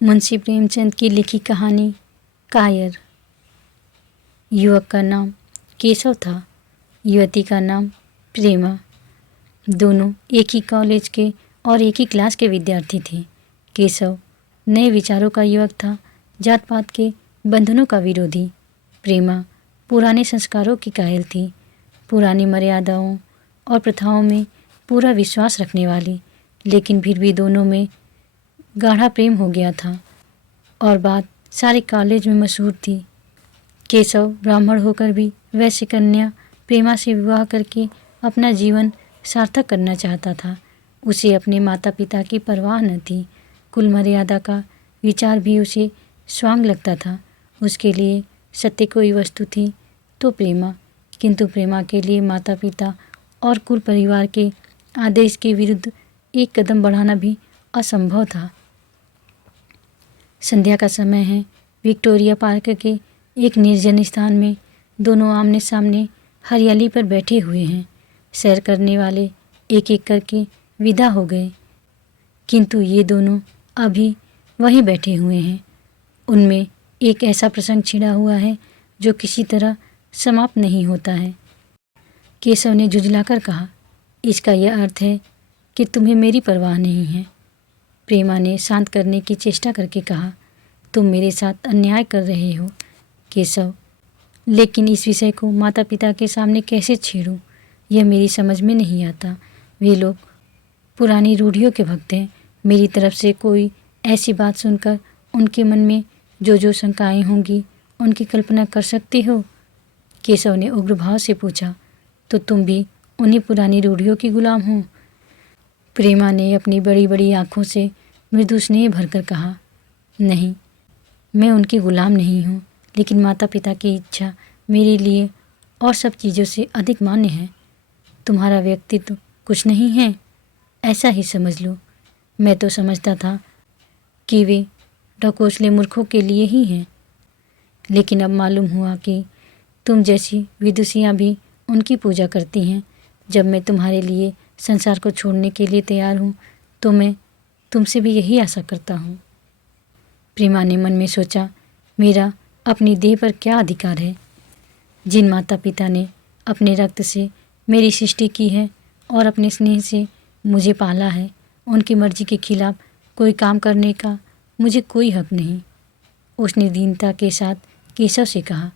मुंशी प्रेमचंद की लिखी कहानी कायर। युवक का नाम केशव था, युवती का नाम प्रेमा। दोनों एक ही कॉलेज के और एक ही क्लास के विद्यार्थी थे। केशव नए विचारों का युवक था, जात पात के बंधनों का विरोधी। प्रेमा पुराने संस्कारों की कायल थी, पुरानी मर्यादाओं और प्रथाओं में पूरा विश्वास रखने वाली। लेकिन फिर भी दोनों में गाढ़ा प्रेम हो गया था और बात सारे कॉलेज में मशहूर थी। केशव ब्राह्मण होकर भी वैश्य कन्या प्रेमा से विवाह करके अपना जीवन सार्थक करना चाहता था। उसे अपने माता पिता की परवाह न थी, कुल मर्यादा का विचार भी उसे स्वांग लगता था। उसके लिए सत्य कोई वस्तु थी तो प्रेमा, किंतु प्रेमा के लिए माता पिता और कुल परिवार के आदेश के विरुद्ध एक कदम बढ़ाना भी असंभव था। संध्या का समय है। विक्टोरिया पार्क के एक निर्जन स्थान में दोनों आमने सामने हरियाली पर बैठे हुए हैं। सैर करने वाले एक एक करके विदा हो गए, किंतु ये दोनों अभी वहीं बैठे हुए हैं। उनमें एक ऐसा प्रसंग छिड़ा हुआ है जो किसी तरह समाप्त नहीं होता है। केशव ने झुंझलाकर कहा, इसका यह अर्थ है कि तुम्हें मेरी परवाह नहीं है। प्रेमा ने शांत करने की चेष्टा करके कहा, तुम मेरे साथ अन्याय कर रहे हो केशव, लेकिन इस विषय को माता पिता के सामने कैसे छेड़ूं, यह मेरी समझ में नहीं आता। वे लोग पुरानी रूढ़ियों के भक्त हैं। मेरी तरफ से कोई ऐसी बात सुनकर उनके मन में जो जो शंकाएं होंगी उनकी कल्पना कर सकती हो। केशव ने उग्र भाव से पूछा, तो तुम भी उन्हीं पुरानी रूढ़ियों की गुलाम हो? प्रेमा ने अपनी बड़ी बड़ी आँखों से मृदु स्नेह भरकर कहा, नहीं, मैं उनकी गुलाम नहीं हूँ, लेकिन माता पिता की इच्छा मेरे लिए और सब चीज़ों से अधिक मान्य है। तुम्हारा व्यक्तित्व कुछ नहीं है, ऐसा ही समझ लो। मैं तो समझता था कि वे ढकोसले मूर्खों के लिए ही हैं, लेकिन अब मालूम हुआ कि तुम जैसी विदुषियाँ भी उनकी पूजा करती हैं। जब मैं तुम्हारे लिए संसार को छोड़ने के लिए तैयार हूँ तो मैं तुमसे भी यही आशा करता हूँ। प्रेमा ने मन में सोचा, मेरा अपनी देह पर क्या अधिकार है? जिन माता पिता ने अपने रक्त से मेरी सृष्टि की है और अपने स्नेह से मुझे पाला है, उनकी मर्जी के खिलाफ कोई काम करने का मुझे कोई हक नहीं। उसने दीनता के साथ केशव से कहा,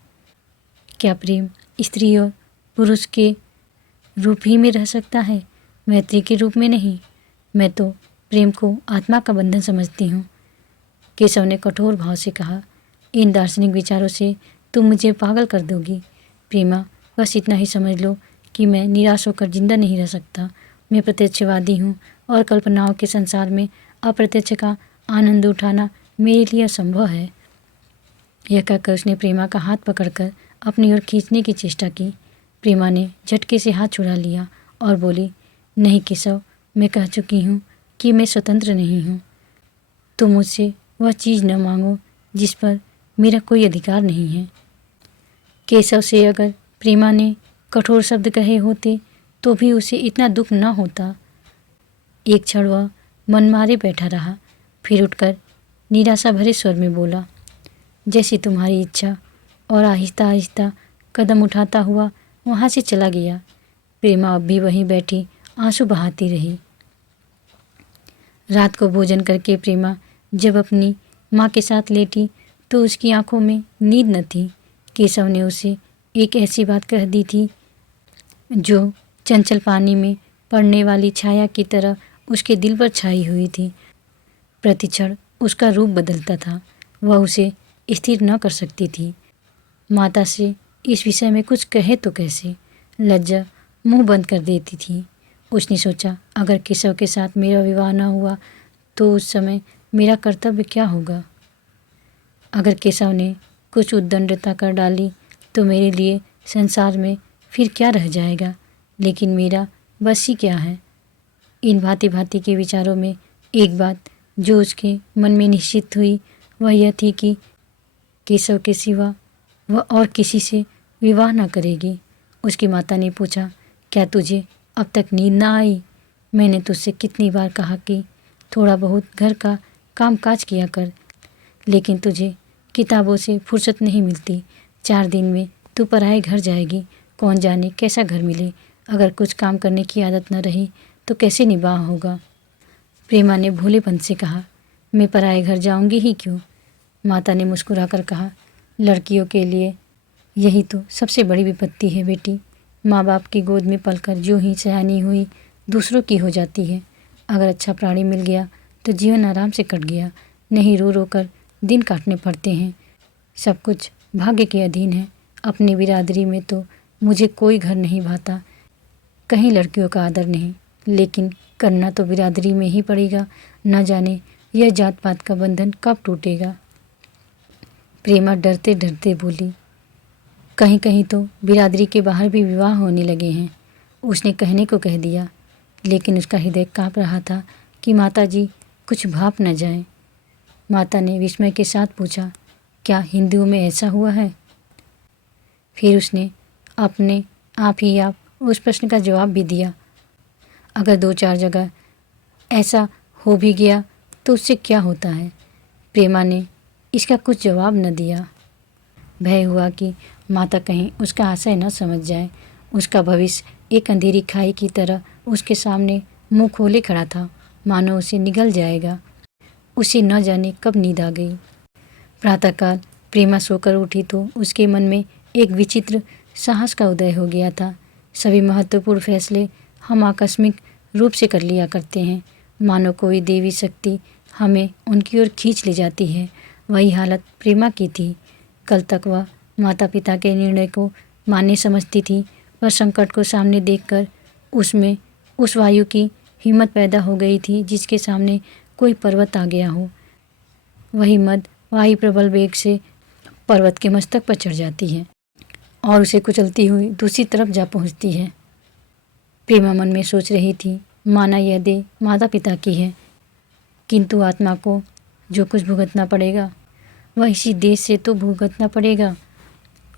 क्या प्रेम स्त्री और पुरुष के रूप ही में रह सकता है, मैत्री के रूप में नहीं? मैं तो प्रेम को आत्मा का बंधन समझती हूँ। केशव ने कठोर भाव से कहा, इन दार्शनिक विचारों से तुम मुझे पागल कर दोगी। प्रेमा, बस इतना ही समझ लो कि मैं निराश होकर जिंदा नहीं रह सकता। मैं प्रत्यक्षवादी हूँ और कल्पनाओं के संसार में अप्रत्यक्ष का आनंद उठाना मेरे लिए असंभव है। यह कहकर उसने प्रेमा का हाथ पकड़कर अपनी ओर खींचने की चेष्टा की। प्रेमा ने झटके से हाथ छुड़ा लिया और बोली, नहीं केशव, मैं कह चुकी हूँ कि मैं स्वतंत्र नहीं हूँ। तुम मुझसे वह चीज़ न मांगो जिस पर मेरा कोई अधिकार नहीं है। केशव से अगर प्रेमा ने कठोर शब्द कहे होते तो भी उसे इतना दुख न होता। एक क्षण वह मन मारे बैठा रहा, फिर उठकर निराशा भरे स्वर में बोला, जैसी तुम्हारी इच्छा, और आहिस्ता आहिस्ता कदम उठाता हुआ वहाँ से चला गया। प्रेमा अब भी वहीं बैठी आंसू बहाती रही। रात को भोजन करके प्रेमा जब अपनी माँ के साथ लेटी तो उसकी आंखों में नींद न थी। केशव ने उसे एक ऐसी बात कह दी थी जो चंचल पानी में पड़ने वाली छाया की तरह उसके दिल पर छाई हुई थी। प्रतिक्षण उसका रूप बदलता था। वह उसे स्थिर न कर सकती थी। माता से इस विषय में कुछ कहे तो कैसे? लज्जा मुंह बंद कर देती थी। उसने सोचा, अगर केशव के साथ मेरा विवाह न हुआ तो उस समय मेरा कर्तव्य क्या होगा? अगर केशव ने कुछ उद्दंडता कर डाली तो मेरे लिए संसार में फिर क्या रह जाएगा? लेकिन मेरा बस ही क्या है? इन भांति भांति के विचारों में एक बात जो उसके मन में निश्चित हुई वह यह थी कि केशव के सिवा वह और किसी से विवाह न करेगी। उसकी माता ने पूछा, क्या तुझे अब तक नींद ना आई? मैंने तुझसे कितनी बार कहा कि थोड़ा बहुत घर का काम काज किया कर, लेकिन तुझे किताबों से फुर्सत नहीं मिलती। 4 दिन में तू पराए घर जाएगी, कौन जाने कैसा घर मिले। अगर कुछ काम करने की आदत न रही तो कैसे निबाह होगा। प्रेमा ने भोलेपन से कहा, मैं पराए घर जाऊंगी ही क्यों। माता ने मुस्कुराकर कहा, लड़कियों के लिए यही तो सबसे बड़ी विपत्ति है बेटी। माँ बाप की गोद में पलकर जो ही सयानी हुई दूसरों की हो जाती है। अगर अच्छा प्राणी मिल गया तो जीवन आराम से कट गया, नहीं रो रो कर दिन काटने पड़ते हैं। सब कुछ भाग्य के अधीन है। अपनी बिरादरी में तो मुझे कोई घर नहीं भाता, कहीं लड़कियों का आदर नहीं, लेकिन करना तो बिरादरी में ही पड़ेगा। न जाने यह जात पात का बंधन कब टूटेगा। प्रेमा डरते डरते बोली, कहीं कहीं तो बिरादरी के बाहर भी विवाह होने लगे हैं। उसने कहने को कह दिया, लेकिन उसका हृदय काँप रहा था कि माताजी कुछ भाप न जाए। माता ने विस्मय के साथ पूछा, क्या हिंदुओं में ऐसा हुआ है। फिर उसने अपने आप ही आप उस प्रश्न का जवाब भी दिया, अगर 2-4 जगह ऐसा हो भी गया तो उससे क्या होता है। प्रेमा ने इसका कुछ जवाब न दिया। भय हुआ कि माता कहीं उसका आशय न समझ जाए। उसका भविष्य एक अंधेरी खाई की तरह उसके सामने मुंह खोले खड़ा था, मानो उसे निगल जाएगा। उसे न जाने कब नींद आ गई। प्रातःकाल प्रेमा सोकर उठी तो उसके मन में एक विचित्र साहस का उदय हो गया था। सभी महत्वपूर्ण फैसले हम आकस्मिक रूप से कर लिया करते हैं, मानो कोई देवी शक्ति हमें उनकी ओर खींच ले जाती है। वही हालत प्रेमा की थी। कल तक वह माता पिता के निर्णय को मान्य समझती थी, पर संकट को सामने देखकर उसमें उस वायु की हिम्मत पैदा हो गई थी जिसके सामने कोई पर्वत आ गया हो। वही मद वायु प्रबल वेग से पर्वत के मस्तक पर चढ़ जाती है और उसे कुचलती हुई दूसरी तरफ जा पहुंचती है। प्रेमा मन में सोच रही थी, माना यह देह माता पिता की है, किंतु आत्मा को जो कुछ भुगतना पड़ेगा वह इसी देश से तो भुगतना पड़ेगा।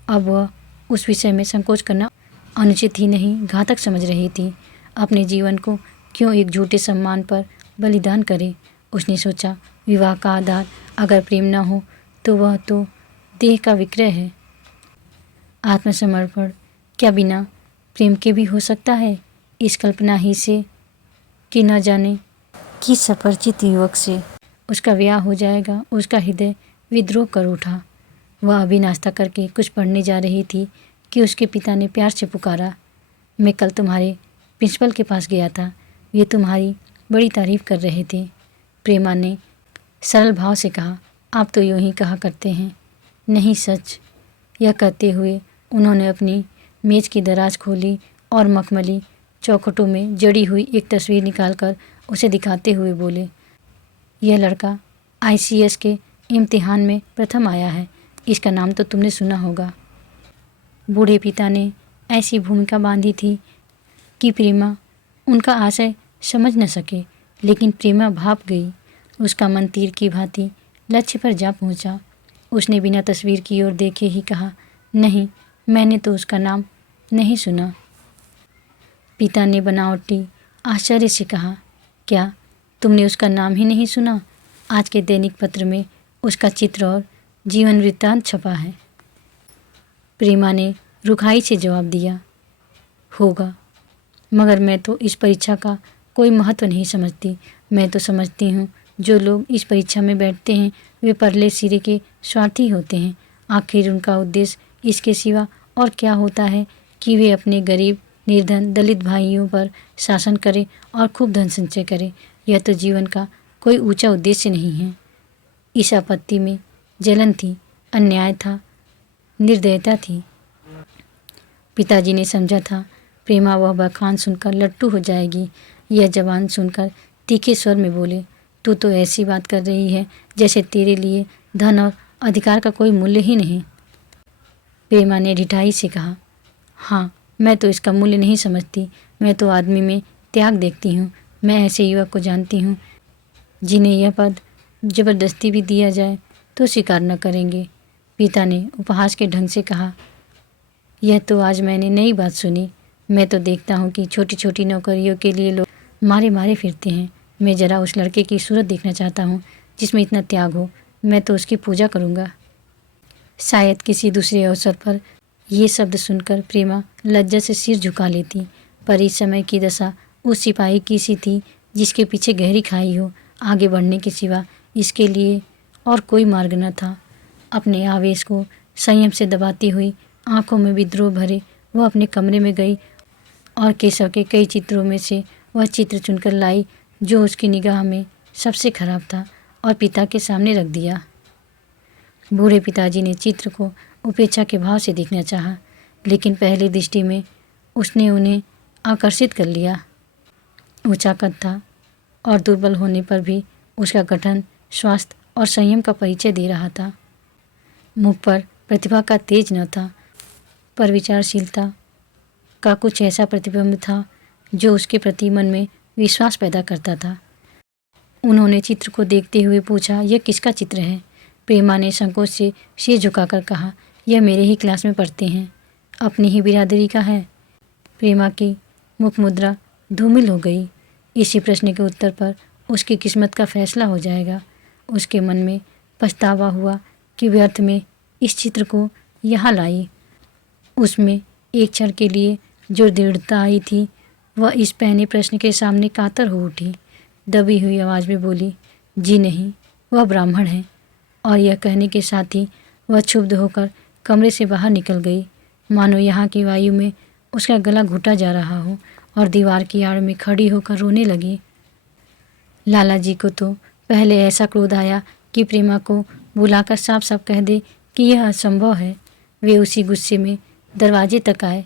अब वह उस विषय में संकोच करना अनुचित ही नहीं, घातक समझ रही थी। अपने जीवन को क्यों एक झूठे सम्मान पर बलिदान करे। उसने सोचा, विवाह का आधार अगर प्रेम न हो तो वह तो देह का विक्रय है। आत्मसमर्पण क्या बिना प्रेम के भी हो सकता है। इस कल्पना ही से कि न जाने किस अपरिचित युवक से उसका ब्याह हो जाएगा, उसका हृदय विद्रोह कर उठा। वह अभी नाश्ता करके कुछ पढ़ने जा रही थी कि उसके पिता ने प्यार से पुकारा, मैं कल तुम्हारे प्रिंसिपल के पास गया था, ये तुम्हारी बड़ी तारीफ कर रहे थे। प्रेमा ने सरल भाव से कहा, आप तो यूँ ही कहा करते हैं। नहीं सच। यह कहते हुए उन्होंने अपनी मेज़ की दराज खोली और मखमली चौखटों में जड़ी हुई एक तस्वीर निकालकर उसे दिखाते हुए बोले, यह लड़का ICS के इम्तिहान में प्रथम आया है, इसका नाम तो तुमने सुना होगा। बूढ़े पिता ने ऐसी भूमिका बांधी थी कि प्रेमा उनका आशय समझ न सके, लेकिन प्रेमा भाप गई। उसका मन तीर की भांति लक्ष्य पर जा पहुंचा। उसने बिना तस्वीर की ओर देखे ही कहा, नहीं, मैंने तो उसका नाम नहीं सुना। पिता ने बनावटी आश्चर्य से कहा, क्या तुमने उसका नाम ही नहीं सुना। आज के दैनिक पत्र में उसका चित्र और जीवन वृत्तांत छपा है। प्रेमा ने रुखाई से जवाब दिया, होगा, मगर मैं तो इस परीक्षा का कोई महत्व नहीं समझती। मैं तो समझती हूँ जो लोग इस परीक्षा में बैठते हैं वे परले सिरे के स्वार्थी होते हैं। आखिर उनका उद्देश्य इसके सिवा और क्या होता है कि वे अपने गरीब निर्धन दलित भाइयों पर शासन करें और खूब धन संचय करें। यह तो जीवन का कोई ऊंचा उद्देश्य नहीं है। इस आपत्ति में जलन थी, अन्याय था, निर्दयता थी। पिताजी ने समझा था प्रेमा वह बखान सुनकर लट्टू हो जाएगी। यह जवान सुनकर तीखे स्वर में बोले, तू तो ऐसी बात कर रही है जैसे तेरे लिए धन और अधिकार का कोई मूल्य ही नहीं। प्रेमा ने ढिठाई से कहा, हाँ, मैं तो इसका मूल्य नहीं समझती। मैं तो आदमी में त्याग देखती हूँ। मैं ऐसे युवक को जानती हूँ जिन्हें यह पद जबरदस्ती भी दिया जाए तो स्वीकार न करेंगे। पिता ने उपहास के ढंग से कहा, यह तो आज मैंने नई बात सुनी। मैं तो देखता हूँ कि छोटी छोटी नौकरियों के लिए लोग मारे मारे फिरते हैं। मैं ज़रा उस लड़के की सूरत देखना चाहता हूँ जिसमें इतना त्याग हो। मैं तो उसकी पूजा करूँगा। शायद किसी दूसरे अवसर पर ये शब्द सुनकर प्रेमा लज्जा से सिर झुका लेती, पर इस समय की दशा उस सिपाही की सी थी जिसके पीछे गहरी खाई हो। आगे बढ़ने के सिवा इसके लिए और कोई मार्ग न था। अपने आवेश को संयम से दबाती हुई, आंखों में विद्रोह भरे, वह अपने कमरे में गई और केशव के कई चित्रों में से वह चित्र चुनकर लाई जो उसकी निगाह में सबसे खराब था और पिता के सामने रख दिया। बूढ़े पिताजी ने चित्र को उपेक्षा के भाव से देखना चाहा, लेकिन पहली दृष्टि में उसने उन्हें आकर्षित कर लिया। ऊंचा कद था और दुर्बल होने पर भी उसका गठन, स्वास्थ्य और संयम का परिचय दे रहा था। मुख पर प्रतिभा का तेज न था, पर विचारशीलता का कुछ ऐसा प्रतिबिंब था जो उसके प्रति मन में विश्वास पैदा करता था। उन्होंने चित्र को देखते हुए पूछा, यह किसका चित्र है? प्रेमा ने संकोच से सिर झुकाकर कहा, यह मेरे ही क्लास में पढ़ते हैं, अपनी ही बिरादरी का है। प्रेमा की मुख मुद्रा धूमिल हो गई। इसी प्रश्न के उत्तर पर उसकी किस्मत का फैसला हो जाएगा। उसके मन में पछतावा हुआ कि व्यर्थ में इस चित्र को यहाँ लाई। उसमें एक क्षण के लिए जो दृढ़ता आई थी, वह इस पहले प्रश्न के सामने कातर हो उठी। दबी हुई आवाज़ में बोली, जी नहीं, वह ब्राह्मण है। और यह कहने के साथ ही वह क्षुब्ध होकर कमरे से बाहर निकल गई, मानो यहाँ की वायु में उसका गला घुटा जा रहा हो, और दीवार की आड़ में खड़ी होकर रोने लगी। लाला जी को तो पहले ऐसा क्रोध आया कि प्रेमा को बुलाकर साफ साफ कह दे कि यह असंभव है। वे उसी गुस्से में दरवाजे तक आए,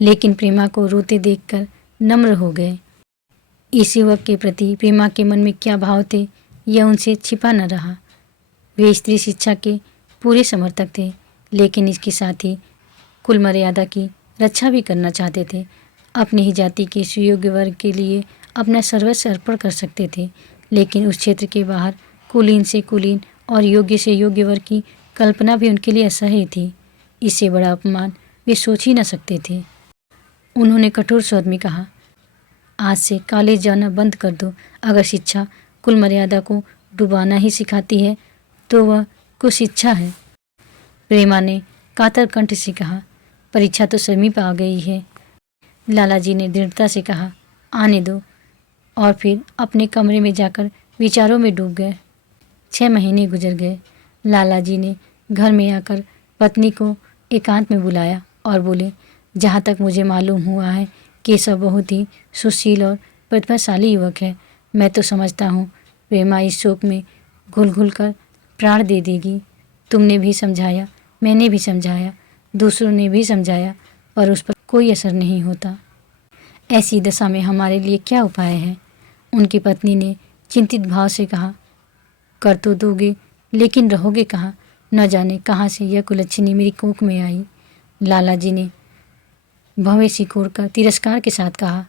लेकिन प्रेमा को रोते देखकर नम्र हो गए। इस युवक के प्रति प्रेमा के मन में क्या भाव थे, यह उनसे छिपा न रहा। वे स्त्री शिक्षा के पूरे समर्थक थे, लेकिन इसके साथ ही कुल मर्यादा की रक्षा भी करना चाहते थे। अपनी ही जाति के सुयोग्य वर्ग के लिए अपना सर्वस्व अर्पण कर सकते थे, लेकिन उस क्षेत्र के बाहर कुलीन से कुलीन और योग्य से योग्य वर्ग की कल्पना भी उनके लिए असह्य थी। इससे बड़ा अपमान वे सोच ही न सकते थे। उन्होंने कठोर स्वर में कहा, आज से कॉलेज जाना बंद कर दो। अगर शिक्षा कुल मर्यादा को डुबाना ही सिखाती है तो वह कुशिक्षा है। प्रेमा ने कातर कंठ से कहा, परीक्षा तो समीप आ गई है। लाला जी ने दृढ़ता से कहा, आने दो, और फिर अपने कमरे में जाकर विचारों में डूब गए। 6 महीने गुजर गए। लाला जी ने घर में आकर पत्नी को एकांत में बुलाया और बोले, जहाँ तक मुझे मालूम हुआ है केशव बहुत ही सुशील और प्रतिभाशाली युवक है। मैं तो समझता हूँ प्रेमा इस शोक में घुल घुल कर प्राण दे देगी। तुमने भी समझाया, मैंने भी समझाया, दूसरों ने भी समझाया, पर उस पर कोई असर नहीं होता। ऐसी दशा में हमारे लिए क्या उपाय है? उनकी पत्नी ने चिंतित भाव से कहा, कर तो दोगे, लेकिन रहोगे कहाँ? न जाने कहाँ से यह कुलच्छनी मेरी कोख में आई। लाला जी ने भवें सिकोड़ कर तिरस्कार के साथ कहा,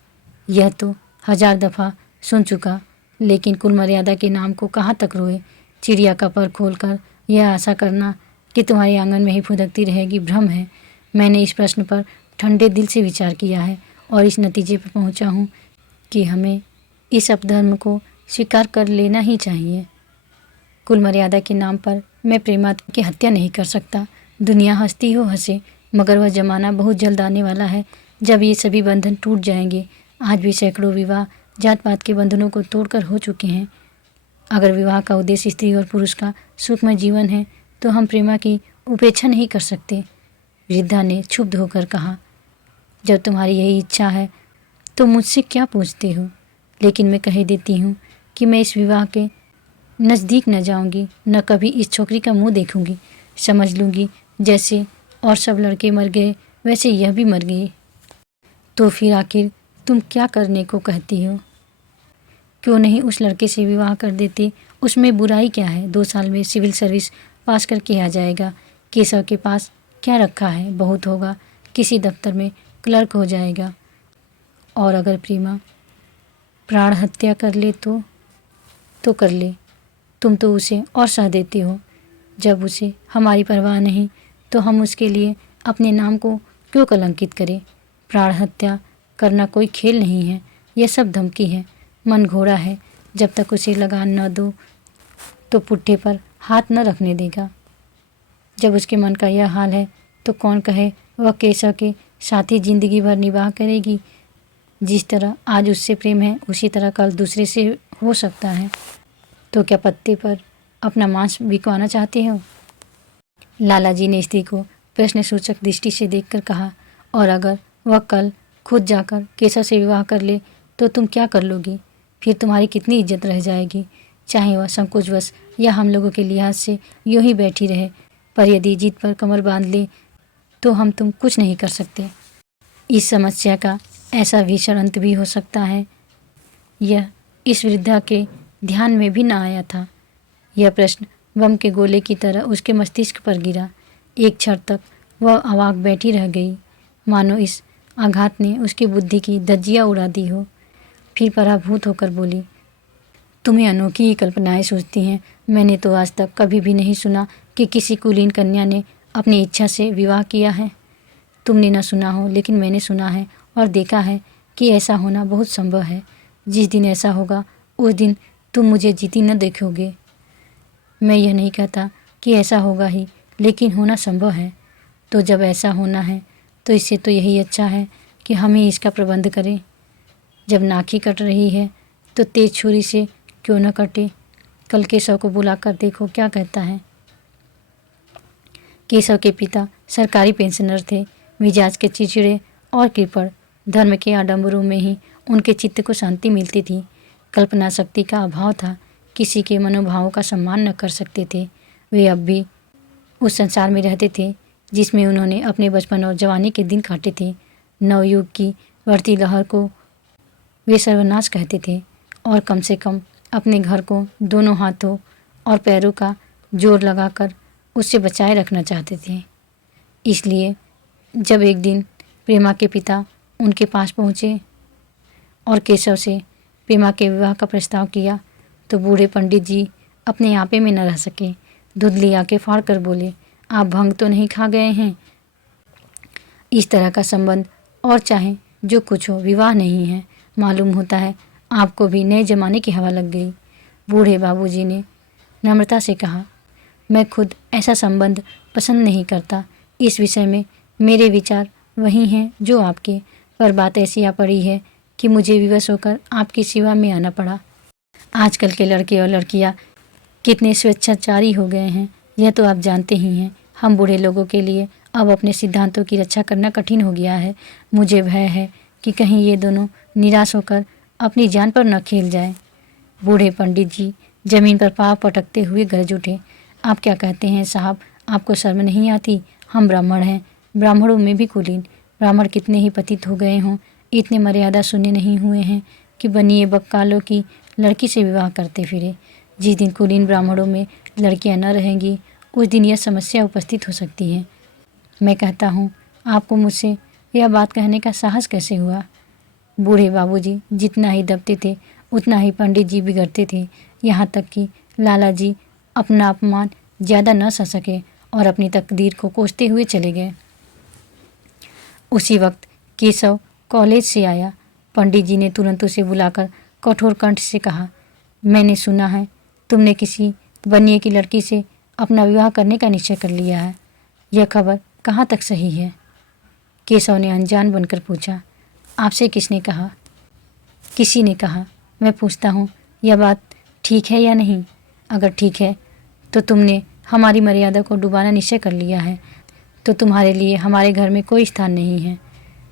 यह तो 1000 दफ़ा सुन चुका, लेकिन कुल मर्यादा के नाम को कहाँ तक रोए। चिड़िया का पर खोलकर यह आशा करना कि तुम्हारे आंगन में ही फुदकती रहेगी भ्रम है। मैंने इस प्रश्न पर ठंडे दिल से विचार किया है और इस नतीजे पर पहुंचा हूं कि हमें इस अपधर्म को स्वीकार कर लेना ही चाहिए। कुल मर्यादा के नाम पर मैं प्रेमा की हत्या नहीं कर सकता। दुनिया हंसती हो हंसे, मगर वह ज़माना बहुत जल्द आने वाला है जब ये सभी बंधन टूट जाएंगे। आज भी सैकड़ों विवाह जात पात के बंधनों को तोड़कर हो चुके हैं। अगर विवाह का उद्देश्य स्त्री और पुरुष का सुखमय जीवन है तो हम प्रेमा की उपेक्षा नहीं कर सकते। वृद्धा ने क्षुब्ध होकर कहा, जब तुम्हारी यही इच्छा है तो मुझसे क्या पूछते हो? लेकिन मैं कह देती हूँ कि मैं इस विवाह के नज़दीक न जाऊँगी, न कभी इस छोकरी का मुँह देखूँगी। समझ लूँगी जैसे और सब लड़के मर गए वैसे यह भी मर गई। तो फिर आखिर तुम क्या करने को कहती हो? क्यों नहीं उस लड़के से विवाह कर देते? उसमें बुराई क्या है? 2 साल में सिविल सर्विस पास करके आ जाएगा। केशव के पास क्या रखा है? बहुत होगा, किसी दफ्तर में क्लर्क हो जाएगा। और अगर प्रेमा प्राण हत्या कर ले तो कर ले। तुम तो उसे और सह देते हो। जब उसे हमारी परवाह नहीं तो हम उसके लिए अपने नाम को क्यों कलंकित करें? प्राण हत्या करना कोई खेल नहीं है, यह सब धमकी है। मन घोड़ा है, जब तक उसे लगान न दो तो पुट्ठे पर हाथ न रखने देगा। जब उसके मन का यह हाल है तो कौन कहे वह केशव के साथ ही जिंदगी भर निवाह करेगी। जिस तरह आज उससे प्रेम है उसी तरह कल दूसरे से हो सकता है। तो क्या पत्ते पर अपना मांस बिकवाना चाहते हो? लालाजी ने स्त्री को प्रश्नसूचक दृष्टि से देखकर कहा, और अगर वह कल खुद जाकर केशव से विवाह कर ले तो तुम क्या कर लोगी? फिर तुम्हारी कितनी इज्जत रह जाएगी। चाहे वह संकोचवश या हम लोगों के लिहाज से यूं ही बैठी रहे, पर यदि जिद पर कमर बांध ले तो हम तुम कुछ नहीं कर सकते। इस समस्या का ऐसा भीषण अंत भी हो सकता है, यह इस वृद्धा के ध्यान में भी न आया था। यह प्रश्न बम के गोले की तरह उसके मस्तिष्क पर गिरा। एक क्षण तक वह अवाक बैठी रह गई, मानो इस आघात ने उसकी बुद्धि की धज्जियां उड़ा दी हो। फिर पराभूत होकर बोली, तुम्हें अनोखी ही कल्पनाएं सोचती हैं। मैंने तो आज तक कभी भी नहीं सुना कि किसी कुलीन कन्या ने अपनी इच्छा से विवाह किया है। तुमने न सुना हो, लेकिन मैंने सुना है और देखा है कि ऐसा होना बहुत संभव है। जिस दिन ऐसा होगा उस दिन तुम मुझे जीती न देखोगे। मैं यह नहीं कहता कि ऐसा होगा ही, लेकिन होना संभव है। तो जब ऐसा होना है तो इससे तो यही अच्छा है कि हम ही इसका प्रबंध करें। जब नाखी कट रही है तो तेज छुरी से क्यों न कटे। कल केशव को बुलाकर देखो क्या कहता है। केशव के पिता सरकारी पेंशनर थे। मिजाज के चिड़चिड़े और कृपण, धर्म के आडंबरों में ही उनके चित्त को शांति मिलती थी। कल्पना शक्ति का अभाव था, किसी के मनोभावों का सम्मान न कर सकते थे। वे अब भी उस संसार में रहते थे जिसमें उन्होंने अपने बचपन और जवानी के दिन काटे थे। नवयुग की बढ़ती लहर को वे सर्वनाश कहते थे और कम से कम अपने घर को दोनों हाथों और पैरों का जोर लगाकर उससे बचाए रखना चाहते थे। इसलिए जब एक दिन प्रेमा के पिता उनके पास पहुँचे और केशव से प्रेमा के विवाह का प्रस्ताव किया तो बूढ़े पंडित जी अपने आपे में न रह सके। धुंधली आंखें फाड़ कर बोले, आप भंग तो नहीं खा गए हैं? इस तरह का संबंध और चाहे जो कुछ हो, विवाह नहीं है। मालूम होता है आपको भी नए जमाने की हवा लग गई। बूढ़े बाबूजी ने नम्रता से कहा, मैं खुद ऐसा संबंध पसंद नहीं करता। इस विषय में मेरे विचार वही हैं जो आपके, पर बात ऐसी आ पड़ी है कि मुझे विवश होकर आपकी सेवा में आना पड़ा। आजकल के लड़के और लड़कियां कितने स्वेच्छाचारी हो गए हैं, यह तो आप जानते ही हैं। हम बूढ़े लोगों के लिए अब अपने सिद्धांतों की रक्षा करना कठिन हो गया है। मुझे भय है कि कहीं ये दोनों निराश होकर अपनी जान पर न खेल जाएं। बूढ़े पंडित जी जमीन पर पाँव पटकते हुए गरज उठे, आप क्या कहते हैं साहब? आपको शर्म नहीं आती? हम ब्राह्मण हैं, ब्राह्मणों में भी कुलीन। ब्राह्मण कितने ही पतित हो गए हों, इतने मर्यादा शून्य नहीं हुए हैं कि बनिए बक्कालों की लड़की से विवाह करते फिरे। जिस दिन कुलीन ब्राह्मणों में लड़कियां न रहेंगी उस दिन यह समस्या उपस्थित हो सकती है। मैं कहता हूँ, आपको मुझसे यह बात कहने का साहस कैसे हुआ? बूढ़े बाबूजी जितना ही दबते थे उतना ही पंडित जी बिगड़ते थे, यहाँ तक कि लाला जी अपना अपमान ज़्यादा न सह सके और अपनी तकदीर को कोसते हुए चले गए। उसी वक्त केशव कॉलेज से आया। पंडित जी ने तुरंत उसे बुलाकर कठोर कंठ से कहा, मैंने सुना है तुमने किसी बनिए की लड़की से अपना विवाह करने का निश्चय कर लिया है। यह खबर कहाँ तक सही है? केशव ने अनजान बनकर पूछा, आपसे किसने कहा? किसी ने कहा। मैं पूछता हूँ, यह बात ठीक है या नहीं? अगर ठीक है तो तुमने हमारी मर्यादा को डुबाना निश्चय कर लिया है, तो तुम्हारे लिए हमारे घर में कोई स्थान नहीं है।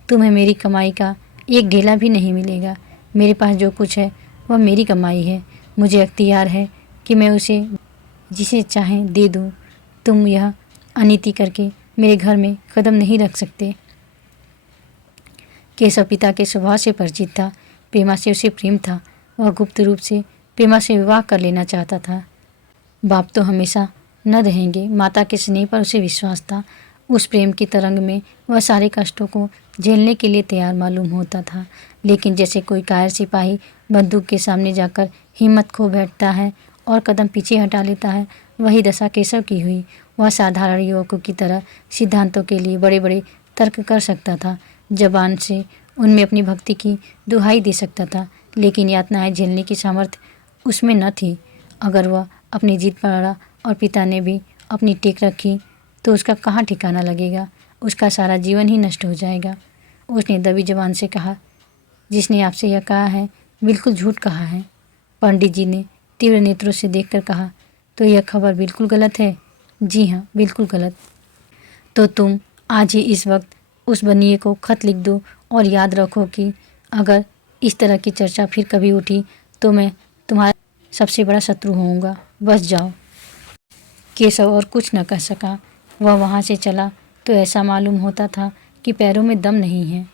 तुम्हें मेरी कमाई का एक ढेला भी नहीं मिलेगा। मेरे पास जो कुछ है वह मेरी कमाई है। मुझे अख्तियार है कि मैं उसे जिसे चाहें दे दूं। तुम यह अनीति करके मेरे घर में कदम नहीं रख सकते। केशव पिता के स्वभाव से परिचित था। प्रेमा से उसे प्रेम था। वह गुप्त रूप से प्रेमा से विवाह कर लेना चाहता था। बाप तो हमेशा न रहेंगे, माता के स्नेह पर उसे विश्वास था। उस प्रेम की तरंग में वह सारे कष्टों को झेलने के लिए तैयार मालूम होता था। लेकिन जैसे कोई कायर सिपाही बंदूक के सामने जाकर हिम्मत खो बैठता है और कदम पीछे हटा लेता है, वही दशा केशव की हुई। वह साधारण युवकों की तरह सिद्धांतों के लिए बड़े बड़े तर्क कर सकता था, जबान से उनमें अपनी भक्ति की दुहाई दे सकता था, लेकिन यातनाएं झेलने की सामर्थ्य उसमें न थी। अगर वह अपनी जिद पर अड़ा और पिता ने भी अपनी टेक रखी तो उसका कहाँ ठिकाना लगेगा, उसका सारा जीवन ही नष्ट हो जाएगा। उसने दबी जबान से कहा, जिसने आपसे यह कहा है बिल्कुल झूठ कहा है। पंडित जी ने तीव्र नेत्रों से देखकर कहा, तो यह खबर बिल्कुल गलत है? जी हाँ, बिल्कुल गलत। तो तुम आज ही इस वक्त उस बनिए को खत लिख दो और याद रखो कि अगर इस तरह की चर्चा फिर कभी उठी तो मैं तुम्हारा सबसे बड़ा शत्रु होऊंगा। बस जाओ। केशव और कुछ न कह सका। वह वहाँ से चला तो ऐसा मालूम होता था कि पैरों में दम नहीं है।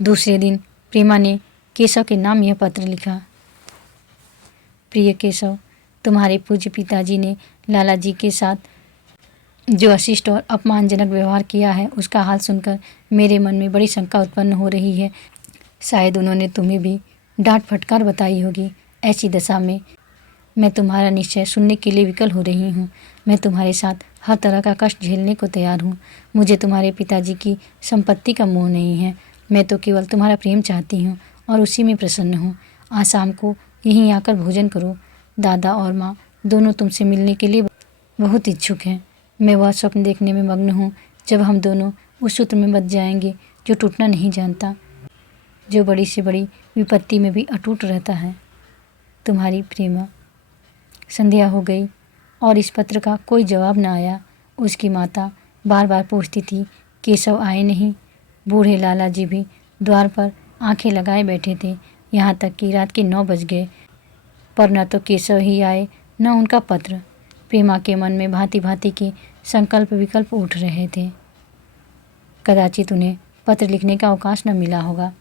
दूसरे दिन प्रेमा ने केशव के नाम यह पत्र लिखा। प्रिय केशव, तुम्हारे पूज्य पिताजी ने लाला जी के साथ जो अशिष्ट और अपमानजनक व्यवहार किया है उसका हाल सुनकर मेरे मन में बड़ी शंका उत्पन्न हो रही है। शायद उन्होंने तुम्हें भी डांट फटकार बताई होगी। ऐसी दशा में मैं तुम्हारा निश्चय सुनने के लिए विकल हो रही हूँ। मैं तुम्हारे साथ हर तरह का कष्ट झेलने को तैयार हूँ। मुझे तुम्हारे पिताजी की संपत्ति का मोह नहीं है। मैं तो केवल तुम्हारा प्रेम चाहती हूँ और उसी में प्रसन्न हूँ। आज शाम को यहीं आकर भोजन करो। दादा और माँ दोनों तुमसे मिलने के लिए बहुत इच्छुक हैं। मैं वह स्वप्न देखने में मग्न हूँ जब हम दोनों उस सूत्र में बंध जाएंगे जो टूटना नहीं जानता, जो बड़ी से बड़ी विपत्ति में भी अटूट रहता है। तुम्हारी प्रेमा। संध्या हो गई और इस पत्र का कोई जवाब न आया। उसकी माता बार बार पूछती थी, केशव आए नहीं। बूढ़े लाला जी भी द्वार पर आंखें लगाए बैठे थे। यहाँ तक कि रात के 9 बज गए, पर न तो केशव ही आए न उनका पत्र। प्रेमा के मन में भांति भांति के संकल्प विकल्प उठ रहे थे। कदाचित उन्हें पत्र लिखने का अवकाश न मिला होगा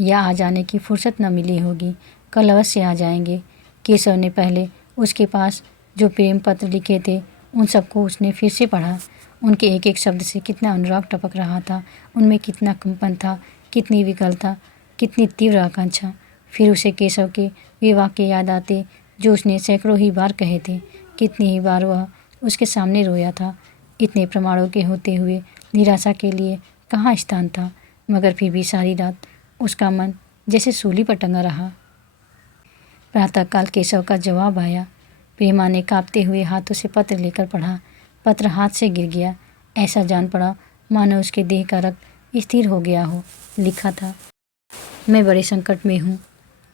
या आ जाने की फुर्सत न मिली होगी। कल अवश्य आ जाएंगे। केशव ने पहले उसके पास जो प्रेम पत्र लिखे थे उन सबको उसने फिर से पढ़ा। उनके एक एक शब्द से कितना अनुराग टपक रहा था, उनमें कितना कंपन था, कितनी विकलता, कितनी तीव्र आकांक्षा। फिर उसे केशव के वे वाक्य याद आते जो उसने सैकड़ों ही बार कहे थे। कितनी ही बार वह उसके सामने रोया था। इतने प्रमाणों के होते हुए निराशा के लिए कहाँ स्थान था, मगर फिर भी सारी रात उसका मन जैसे सूली पर टंगा रहा। प्रातःकाल केशव का जवाब आया। प्रेमा ने कांपते हुए हाथों से पत्र लेकर पढ़ा। पत्र हाथ से गिर गया। ऐसा जान पड़ा मानो उसके देह का रक्त स्थिर हो गया हो। लिखा था, मैं बड़े संकट में हूँ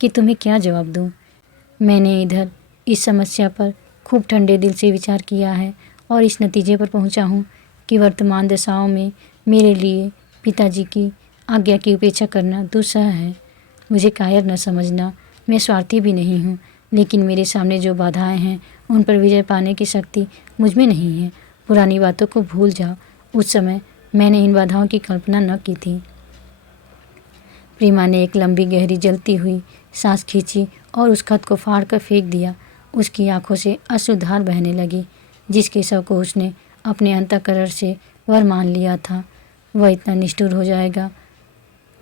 कि तुम्हें क्या जवाब दूँ। मैंने इधर इस समस्या पर खूब ठंडे दिल से विचार किया है और इस नतीजे पर पहुँचा हूँ कि वर्तमान दशाओं में मेरे लिए पिताजी की आज्ञा की उपेक्षा करना दुस्सह है। मुझे कायर न समझना, मैं स्वार्थी भी नहीं हूँ, लेकिन मेरे सामने जो बाधाएं हैं उन पर विजय पाने की शक्ति मुझ में नहीं है। पुरानी बातों को भूल जाओ। उस समय मैंने इन बाधाओं की कल्पना न की थी। प्रेमा ने एक लंबी गहरी जलती हुई सांस खींची और उस खत को फाड़ कर फेंक दिया। उसकी आंखों से अश्रुधार बहने लगी। जिस केशव को उसने अपने अंतःकरण से वर मान लिया था वह इतना निष्ठुर हो जाएगा,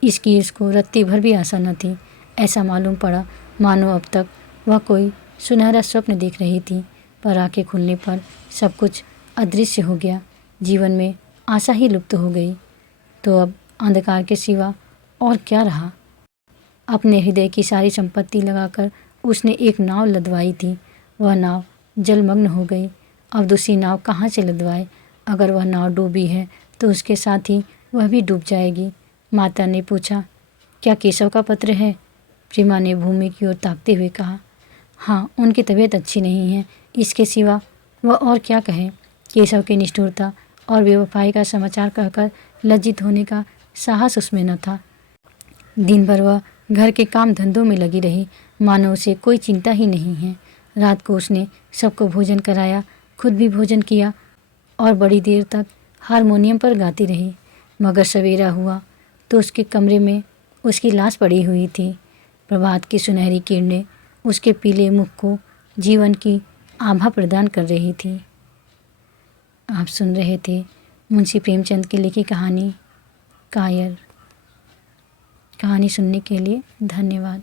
इसकी उसको रत्ती भर भी आशा न थी। ऐसा मालूम पड़ा मानो अब तक वह कोई सुनहरा स्वप्न देख रही थी, पर आंखें खुलने पर सब कुछ अदृश्य हो गया। जीवन में आशा ही लुप्त हो गई। तो अब अंधकार के सिवा और क्या रहा। अपने हृदय की सारी संपत्ति लगाकर उसने एक नाव लदवाई थी। वह नाव जलमग्न हो गई। अब दूसरी नाव कहाँ से लदवाए। अगर वह नाव डूबी है तो उसके साथ ही वह भी डूब जाएगी। माता ने पूछा, क्या केशव का पत्र है? प्रेमा ने भूमि की ओर ताकते हुए कहा, हाँ, उनकी तबीयत अच्छी नहीं है। इसके सिवा वह और क्या कहे। केशव की निष्ठुरता और बेवफाई का समाचार कहकर लज्जित होने का साहस उसमें न था। दिन भर वह घर के काम धंधों में लगी रही, मानो उसे कोई चिंता ही नहीं है। रात को उसने सबको भोजन कराया, खुद भी भोजन किया और बड़ी देर तक हारमोनियम पर गाती रही। मगर सवेरा हुआ तो उसके कमरे में उसकी लाश पड़ी हुई थी। प्रभात की सुनहरी किरणें उसके पीले मुख को जीवन की आभा प्रदान कर रही थी। आप सुन रहे थे मुंशी प्रेमचंद की लिखी कहानी कायर। कहानी सुनने के लिए धन्यवाद।